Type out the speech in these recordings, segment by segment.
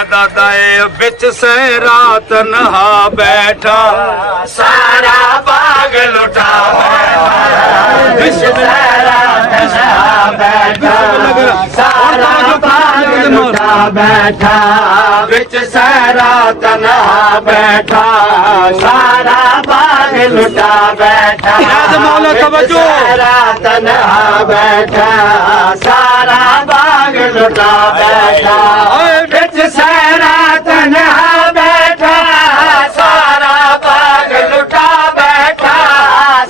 जदा दाए बिच सहरा तन्हा बैठा सारा बाग लुटा बिच सहरा तन्हा बैठा सारा बाग लुटा बैठा बिच सहरा तन्हा बैठा सारा बाग लुटा बैठा सहरा तन्हा बैठा सारा बाग लुटा बैठा बिच सहरा तन्हा बैठा सारा बाग लुटा बैठा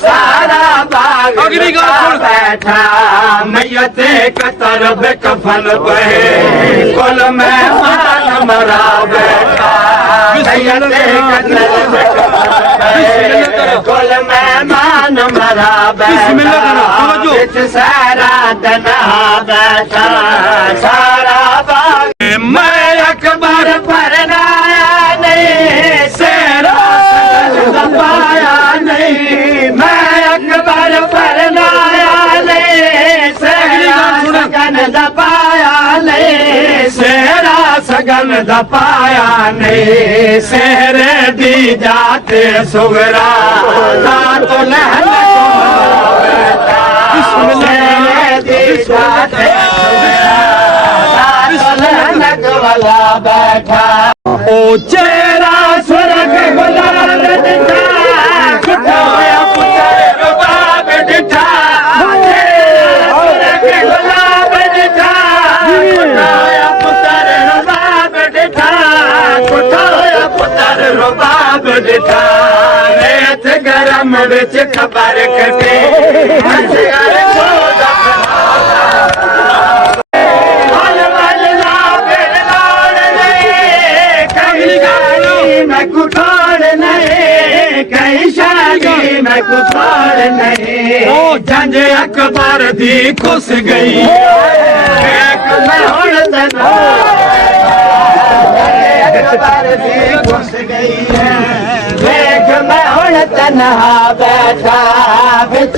सारा बाग लुटा बैठा मैयत कतर बेकफन बहे कुल मेहमान मरा बैठा मैयत कतर बेकफन बहे कुल मेहमान मरा बैठा बिच सहरा तन्हा बैठा सारा बाग मैं अकबर परनाया नहीं सेरा दबाया नहीं मैं अकबर परनाया नहीं सेरा सगन दबाया नहीं सेरा सगन दबाया नहीं सेरे दी जाते सुगरा तो लहन दी जाते वाला बैठा ओ चेहरा स्वर्ग गुलाल दिठा कुठा होया पुत्र रुबाब दिठा स्वर्ग गुलाब दिठा कुठा होया पुत्र रुबाब दिठा कुठा होया पुत्र रुबाब दिठा रेत गरम विच खबर कटे हंसर सोदा कुठाड़ नहीं कहीं शादी में कुठाड़ नहीं जंज अकबर दी खुस गई एक मैं अकबर दी खुस गई है देख मैं हुण तन्हा बैठा बिच